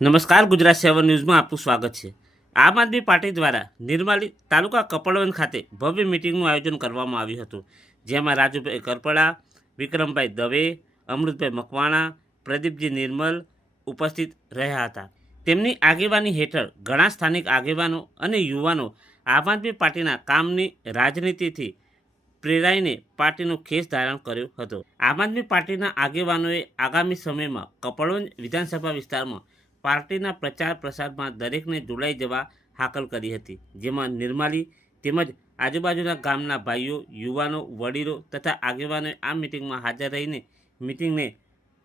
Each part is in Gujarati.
નમસ્કાર, ગુજરાત 7 ન્યૂઝમાં આપનું સ્વાગત છે। આમ આદમી પાર્ટી દ્વારા નિર્માલી તાલુકા કપડવંજ ખાતે ભવ્ય મિટિંગનું આયોજન કરવામાં આવ્યું હતું, જેમાં રાજુભાઈ કરપડા, વિક્રમભાઈ દવે, અમૃતભાઈ મકવાણા, પ્રદીપજી નિર્મલ ઉપસ્થિત રહ્યા હતા। તેમની આગેવાની હેઠળ ઘણા સ્થાનિક આગેવાનો અને યુવાનો આમ આદમી પાર્ટીના કામની રાજનીતિથી પ્રેરાઈને પાર્ટીનો ખેસ ધારણ કર્યો હતો। આમ આદમી પાર્ટીના આગેવાનોએ આગામી સમયમાં કપડવંજ વિધાનસભા વિસ્તારમાં પાર્ટીના પ્રચાર પ્રસારમાં દરેકને જોડાઈ જવા હાકલ કરી હતી, જેમાં નિર્માલી તેમજ આજુબાજુના ગામના ભાઈઓ, યુવાનો, વડીલો તથા આગેવાનોએ આ મિટિંગમાં હાજર રહીને મિટિંગને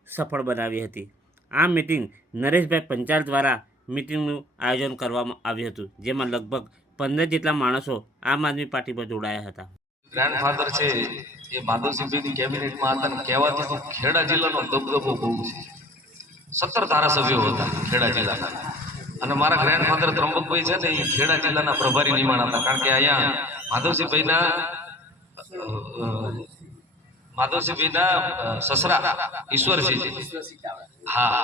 સફળ બનાવી હતી। આ મિટિંગ નરેશભાઈ પંચાલ દ્વારા મિટિંગનું આયોજન કરવામાં આવ્યું હતું, જેમાં લગભગ 15 જેટલા માણસો આમ આદમી પાર્ટીમાં જોડાયા હતા। ગ્રાન્ડફાધર છે એ માધવસિંહભાઈની કેબિનેટમાં હતા ને કહેવાતું તો ખેડા જિલ્લાનો દબદબો બહુ છે। 17 ધારાસભ્યો હતા ખેડા જિલ્લાના, અને મારા ગ્રેન્ડફાધર ત્રંબકભાઈ છે ને એ ખેડા જિલ્લાના પ્રભારી નિમાણ હતા, કારણ કે અહીંયા માધવસિંહભાઈના સસરા ઈશ્વરસિંહ, હા,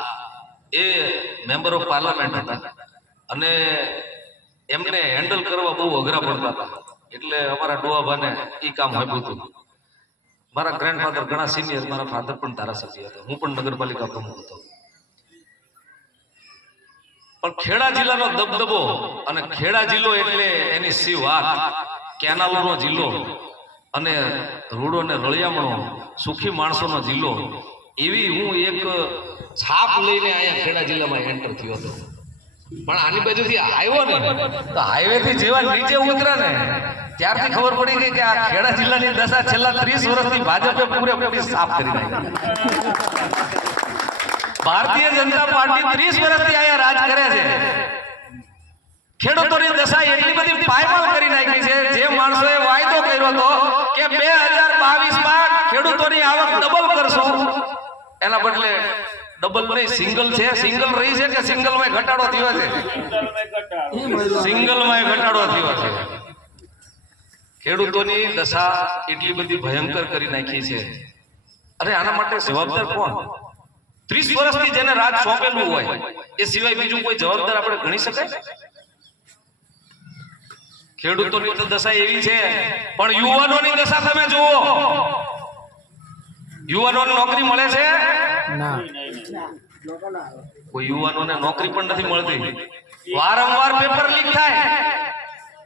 એ મેમ્બર ઓફ પાર્લામેન્ટ હતા અને એમને હેન્ડલ કરવા બહુ અઘરા પડતા હતા, એટલે અમારા ડોહાભાને એ કામ આપ્યું હતું। મારા ગ્રેન્ડફાધર ઘણા સિનિયર, મારા ફાધર પણ ધારાસભ્ય હતા, હું પણ નગરપાલિકા પ્રમુખ હતો। પણ ખેડા જિલ્લાનો દબદબો અને ખેડા જિલ્લો એટલે એની સી વાત, કેનાલનો જિલ્લો અને રૂડો ને રળિયામણો સુખી માણસોનો જિલ્લો, એવી હું એક છાપ લઈને અહીંયા ખેડા જિલ્લામાં એન્ટર થયો હતો। પણ આની બાજુથી આવ્યો ને તો હાઈવે થી જેવા નીચે ઉતર્યા ને ત્યારથી ખબર પડી ગઈ કે આ ખેડા જિલ્લાની દશા છેલ્લા 30 વર્ષથી ભાજપે પૂરેપૂરી સાફ કરી નાખી। ભારતીય જનતા પાર્ટી 30 વર્ષથી અહીંયા રાજ કરે છે। ખેડૂતોની દશા એટલી બધી પાયમાલ કરી નાખી છે, જે માણસોએ વાયદો કર્યો હતો કે 2022માં ખેડૂતોની આવક ડબલ કરશું, એના બદલે ડબલ નહીં, સિંગલ છે, સિંગલ રહી છે કે સિંગલમાં ઘટાડો થયો છે? સિંગલમાં ઘટાડો થયો છે। ખેડૂતોની દશા એટલી બધી ભયંકર કરી નાખી છે, અરે આના માટે જવાબદાર કોણ? 30 વર્ષથી જેને રાજ સોંપેલું હોય એ સિવાય બીજું કોઈ જવાબદાર આપણે ગણી શકાય? ખેડૂતોની તો દશા એવી છે, પણ યુવાનોની દશા તમે જુઓ, યુવાનોને નોકરી મળે છે? કોઈ યુવાનોને નોકરી પણ નથી મળતી। વારંવાર પેપર લીક થાય।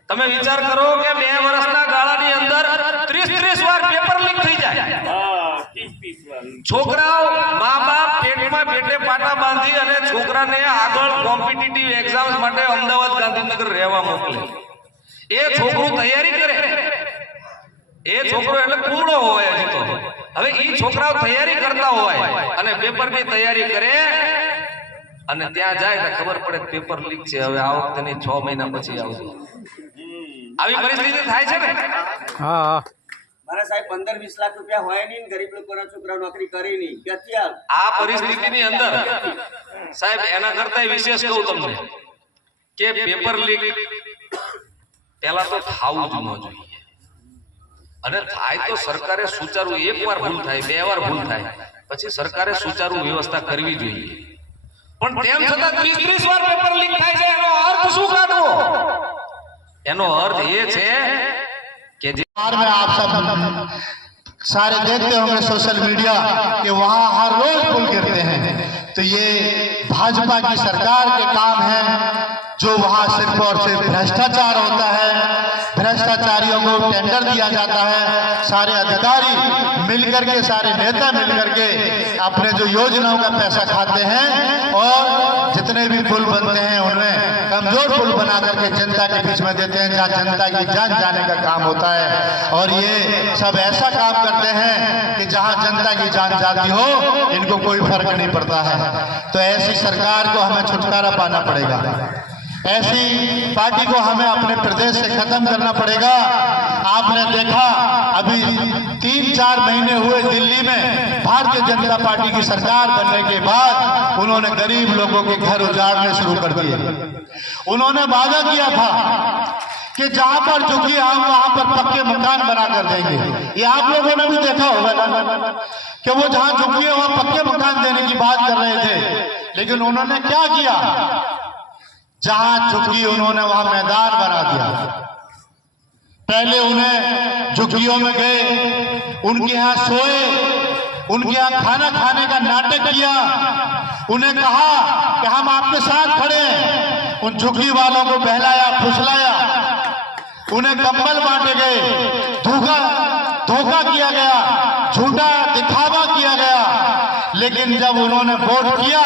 તમે વિચાર કરો કે 2 વર્ષના ગાળાની અંદર 30 વાર પેપર લીક થઈ જાય। છોકરાઓ મા બાપ પેટમાં પેટે પાટા બાંધી અને છોકરાને આગળ કોમ્પિટિટિવ એક્ઝામ્સ માટે અમદાવાદ, ગાંધીનગર રહેવા મોકલે। એ છોકરો તૈયારી કરે, એ છોકરો એટલે કુમળો હોય હજી તો, હવે એ છોકરાઓ તૈયારી કરતા હોય અને પેપરની તૈયારી કરે અને ત્યાં જાય તો ખબર પડે પેપર લીક છે, હવે આ વખતે 6 મહિના પછી આવશે। આવી પરિસ્થિતિ થાય છે ને? હા, મારા સાહેબ 15-20 લાખ રૂપિયા હોય નહીં, ગરીબ લોકોના છોકરાઓ નોકરી કરી નહીં, ક્યાંથી આ પરિસ્થિતિની અંદર સાહેબ એના કરતા વિશેષ કહું તમને કે પેપર લીક પહેલા તો થવું જ ન જોઈએ, અને થાય તો સરકારે સુચારું, એક વાર ભૂલ થાય, 2 વાર ભૂલ થાય, પછી સરકારે સુચારું વ્યવસ્થા કરવી જોઈએ। પણ તેમ છતાં 30 વાર પેપર લીક થાય છે, એનો અર્થ શું કાઢવો? એનો અર્થ એ છે कि में आप सब सारे देखते होंगे सोशल मीडिया कि वहाँ हर रोज पुल गिरते हैं, तो ये भाजपा की सरकार के काम है, जो वहाँ सिर्फ और सिर्फ भ्रष्टाचार होता है। भ्रष्टाचारियों को टेंडर दिया जाता है, सारे अधिकारी मिलकर के, सारे नेता मिलकर के अपने जो योजनाओं का पैसा खाते हैं, और जितने भी पुल बनते हैं उनमें कमजोर पुल बना करके जनता के बीच में देते हैं, जहाँ जनता की जान जाने का काम होता है। और ये सब ऐसा काम करते हैं कि जहाँ जनता की जान जाती हो इनको कोई फर्क नहीं पड़ता है। तो ऐसी सरकार को हमें छुटकारा पाना पड़ेगा, ऐसी पार्टी को हमें अपने प्रदेश से खत्म करना पड़ेगा। आपने देखा अभी 3-4 महीने हुए दिल्ली में भारतीय जनता पार्टी की सरकार बनने के बाद उन्होंने गरीब लोगों के घर उजाड़ने शुरू कर दिए। उन्होंने वादा किया था कि जहां पर झुकी हम वहां पर पक्के मकान बना कर देंगे। ये आप लोगों ने भी देखा होगा ना कि वो जहां झुकी है वहां पक्के मकान देने की बात कर रहे थे, लेकिन उन्होंने क्या किया, जहां झुग्गी उन्होंने वहां मैदान बना दिया। पहले उन्हें झुग्गियों में गए, उनके यहाँ सोए, उनके यहाँ खाना खाने का नाटक किया, उन्हें कहा कि हम आपके साथ खड़े हैं। उन झुग्गी वालों को बहलाया फुसलाया, उन्हें कंबल बांटे गए, धोखा किया गया, झूठा दिखावा किया गया। लेकिन जब उन्होंने वोट किया,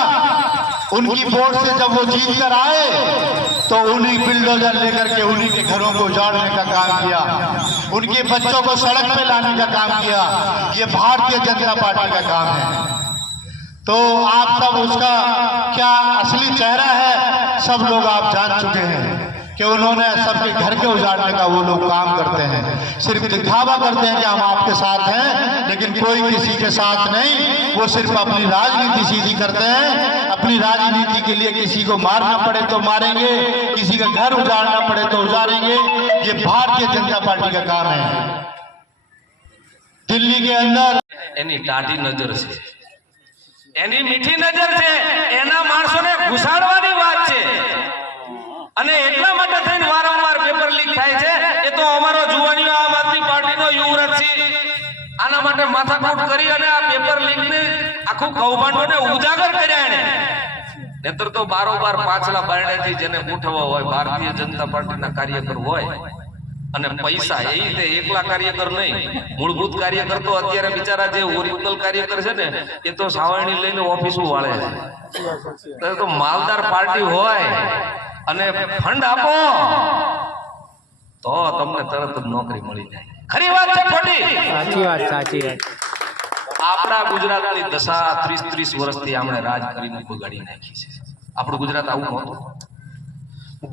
उनकी वोट से जब वो जीत कर आए तो उन्हीं बिल्डोजर लेकर के उन्हीं के घरों को उजाड़ने का काम किया, उनके बच्चों को सड़क पे लाने का काम किया। ये भारतीय जनता पार्टी का काम है। तो आप सब उसका क्या असली चेहरा है सब लोग आप जान चुके हैं कि उन्होंने सबके घर के उजाड़ने का वो लोग काम करते हैं। सिर्फ दिखावा करते हैं कि हम आपके साथ हैं, लेकिन कोई किसी के साथ नहीं। वो सिर्फ अपनी राजनीति सीधी करते हैं। अपनी राजनीति के लिए किसी को मारना पड़े तो मारेंगे, किसी का घर उजाड़ना पड़े तो उजाड़ेंगे। ये भारतीय जनता पार्टी का काम है। दिल्ली के अंदर એની ટાઢી નજર છે, એની મીઠી નજર છે, એના માણસોને ઘુસાડવાની વાત છે અને એટલા માટે થઈને વારંવાર પેપર લીક થાય છે। એ તો અમારો જુવાનીઓ આમ આદમી પાર્ટીનો યુવરાજસિંહ આના માટે માથાકૂટ કરી અને આ પેપર લીકને આખું કૌભાંડોને ઉજાગર કર્યા એને। નહીતર તો બારોબાર પાછલા બારણેથી જેને ગોઠવવા હોય ભારતીય જનતા પાર્ટીના કાર્યકર હોય અને પૈસા એ રીતે એકલા કાર્યકર નહીં, મૂળભૂત કાર્યકર તો અત્યારે બિચારા જે ઓરિજિનલ કાર્યકર છે ને એ તો સાવરણી લઈને ઓફિસો વાળે છે। તો માલદાર પાર્ટી હોય અને ફંડ આપો તો તમને તરત જ નોકરી મળી જાય। ખરી વાત છે ખોટી? સાચી વાત। આપણા ગુજરાતની દશા 30 વર્ષથી આપણે રાજ કરીને બગાડી નાખી છે। આપણું ગુજરાત આવું નહોતું।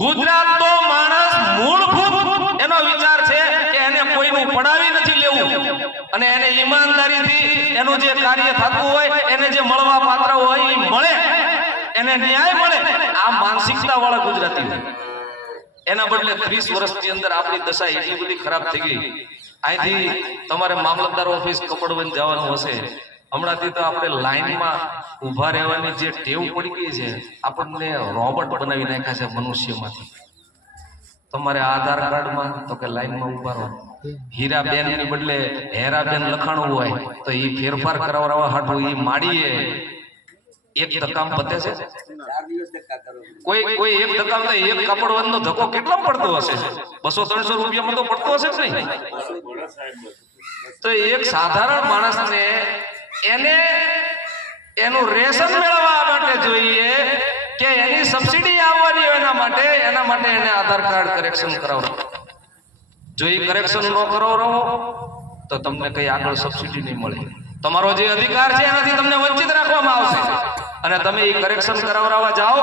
ગુજરાત તો માણસ મૂળભૂત એનો વિચાર છે કે એને કોઈનું પડાવી નથી લેવું અને એને ઈમાનદારીથી એનું જે કાર્ય થતું હોય એને જે મળવા પાત્ર હોય એ મળે, એને ન્યાય મળે। આ માનસિકતા વાળા ગુજરાતી હોય। એના બદલે 30 વર્ષની અંદર આપણી દશા એટલી બધી ખરાબ થઈ ગઈ। અહીંથી તમારે મામલતદાર ઓફિસ કપડવંજ જવાનું હશે, હમણાંથી તો આપણે લાઈનમાં ઊભા રહેવાની જે ટેવ પડી ગઈ છે, આપણને રોબોટ બનાવી નાખ્યા છે મનુષ્યમાંથી। તમારે આધાર કાર્ડમાં તો કે લાઈનમાં ઊભા રહો, હીરાબેન ની બદલે હેરાબેન લખાણું હોય તો એ ફેરફાર કરાવવા હાટું એ માડીએ એક ધક્કામ પતે છે। 4 દિવસ ધક્કા કરો। કોઈ એક ધક્કામ તો એક કપડવંજનો ધક્કો કેટલો પડતો હશે? 200-300 રૂપિયામાં તો પડતો હશે જ નહીં? તો એક સાધારણ માણસને એને એનું રેશન મેળવવા માટે જોઈએ કે એની સબસિડી આવવાની હોય, એના માટે એને આધાર કાર્ડ કરેક્શન કરાવડાવો। જો એ કરેક્શન ન કરાવડાવો તો તમને કઈ આગળ સબસિડી નહીં મળે। તમારો જે અધિકાર છે એનાથી તમને વંચિત રાખવામાં આવશે। અને તમે એ કરેક્શન કરાવવા જાઓ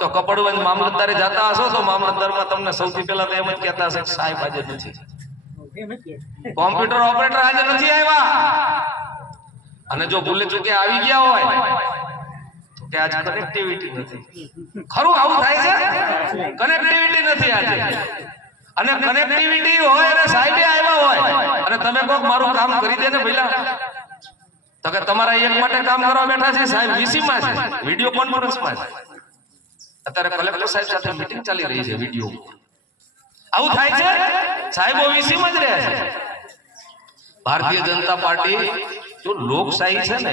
તો કપડવંજ મામલતદારે જતા હશો તો મામલતદારમાં તમને સૌથી પહેલા તો એમ જ કહેતા હશે સાહેબ આજે નથી, કોમ્પ્યુટર ઓપરેટર આજે નથી આવ્યા। અને જો ભૂલે ચૂકે આવી ગયા હોય તો કે આજ કનેક્ટિવિટી નથી। ખરું આવું થાય છે? કનેક્ટિવિટી નથી આજે, અને કનેક્ટિવિટી હોય અને સાહેબે આવ્યા હોય અને તમે કોક મારું કામ કરી દે ને પહેલા તો કે તમારા એક માટે કામ કરવા બેઠા છે સાહેબ વીસી માં છે, વિડિયો કોન્ફરન્સમાં છે। અત્યારે કલેક્ટર સાહેબ સાથે મીટિંગ ચાલી રહી છે વિડિયો ઉપર। આવું થાય છે? સાહેબો વીસી માં જ રહે છે। ભારતીય જનતા પાર્ટી જો લોકશાહી છે ને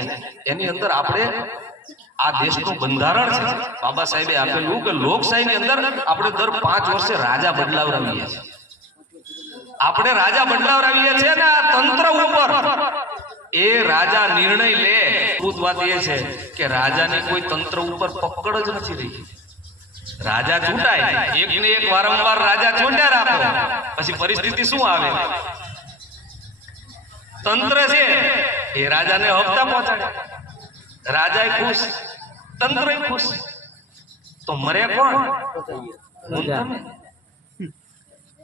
એની અંદર આપણે આ દેશનું બંધારણ છે, બાબા સાહેબે આપેલું કે લોકશાહીની અંદર આપણે દર 5 વર્ષે રાજા બદલાવરાવીએ છીએ। આપણે રાજા બદલાવરાવીએ છીએ ને આ તંત્ર ઉપર એ રાજા નિર્ણય લે। ભૂત વાત એ છે કે રાજાની કોઈ તંત્ર ઉપર પકડ જ નથી રહી। રાજા ચૂંટાય, એક ને એક વારંવાર રાજા ચૂંટ્યા રાખો, પછી પરિસ્થિતિ શું આવે? તંત્ર છે એ રાજાને હપ્તા પહોંચાડે, રાજા ખુશ, તંત્ર ખુશ, તો મરે કોણ?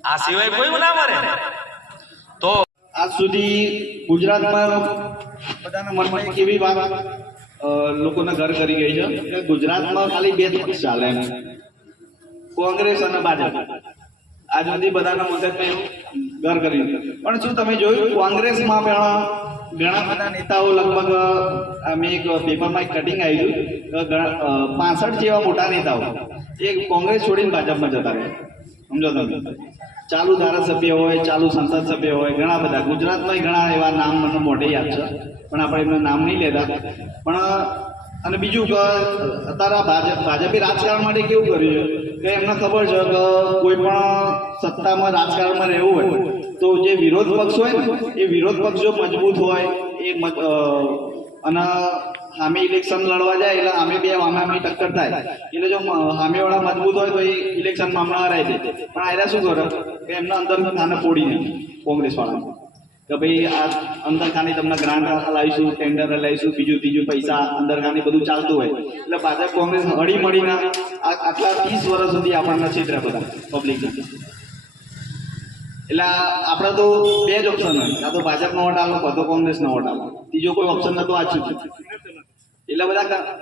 આ સિવાય કોઈ ના મરે। તો આજ સુધી ગુજરાતમાં બધાના મનમાં એક એવી વાત લોકોને ઘર કરી ગઈ છે કે ગુજરાતમાં ખાલી 2 પક્ષ ચાલે એમ, કોંગ્રેસ અને ભાજપ। આજ સુધી બધાના મગજમાં ઘર કરી, પણ શું તમે જોયું કોંગ્રેસમાં પણ ઘણા બધા નેતાઓ લગભગ મેં એક પેપરમાં એક કટિંગ આવ્યું 65 જેવા મોટા નેતાઓ એ કોંગ્રેસ છોડીને ભાજપમાં જતા રહ્યા. સમજો તમે, ચાલુ ધારાસભ્ય હોય, ચાલુ સંસદ સભ્ય હોય, ઘણા બધા ગુજરાતમાં ઘણા એવા નામ મને મોઢે યાદ છે, પણ આપણે એમનું નામ નહીં લેતા. પણ અને બીજું કે અત્યારે ભાજપે રાજકારણ માટે કેવું કર્યું છે કે એમને ખબર છે કે કોઈ પણ સત્તામાં રાજકારણમાં રહેવું હોય તો જે વિરોધ પક્ષ હોય ને એ વિરોધ પક્ષ જો મજબૂત હોય અને સામે ઇલેક્શન લડવા જાય એટલે આમે બે આમે ટક્કર થાય એટલે જો સામેવાળા મજબૂત હોય તો એ ઇલેક્શનમાં હમણાં હરાઈ દે. પણ આયરા શું કરે કે એમના અંદર ખાને ફોડી નાખે કોંગ્રેસ વાળા કે ભાઈ આ અંદર ખાની તમને ગ્રાન્ટ લાવીશું, ટેન્ડર લાવીશું, બીજું ત્રીજું પૈસા અંદર ખાની બધું ચાલતું હોય. એટલે ભાજપ કોંગ્રેસ હળી મળીને આટલા 30 વર્ષ સુધી આપણને છેતર્યા બધા પબ્લિકને. એટલે આપણે તો બે જ ઓપ્શન હોય, કાં તો ભાજપનો વોટ આલો કાં તો કોંગ્રેસનો વોટ આલો, ત્રીજો કોઈ ઓપ્શન નતો આ ચૂક્યું. એટલે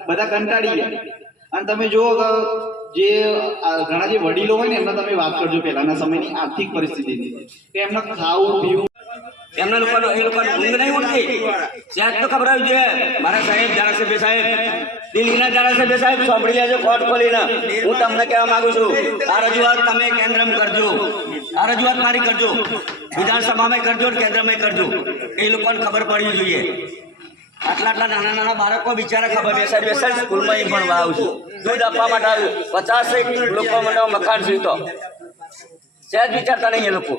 બધા કંટાળી ગયા. અને તમે જુઓ કે જે ઘણા જે વડીલો હોય ને એમને તમે વાત કરજો પહેલાના સમયની આર્થિક પરિસ્થિતિની કે એમને ખાવું પીવું એમના લોકોનો એ લોકોને ઊંઘ નહીં ઉઠતી. ત્યાં તો ખબર આવી જોઈએ મારા સાહેબ ધારાસભ્ય સાહેબ, દિલ્હીના ધારાસભ્ય સાહેબ સાંભળી લેજો કોર્ટ ખોલીને. હું તમને કહેવા માંગુ છું, આ રજૂઆત તમે કેન્દ્રમાં કરજો, આ રજૂઆત મારી કરજો, વિધાનસભામાં કરજો, કેન્દ્રમાં કરજો. એ લોકોને ખબર પડવી જોઈએ. આટલા નાના બાળકો બિચારા ખબર બેસાડ સ્કૂલમાં ભણવા આવશું, દૂધ આપવા માટે આવ્યું, 50 લોકો મને મકાન સીવતો સહેજ વિચારતા નહીં એ લોકો.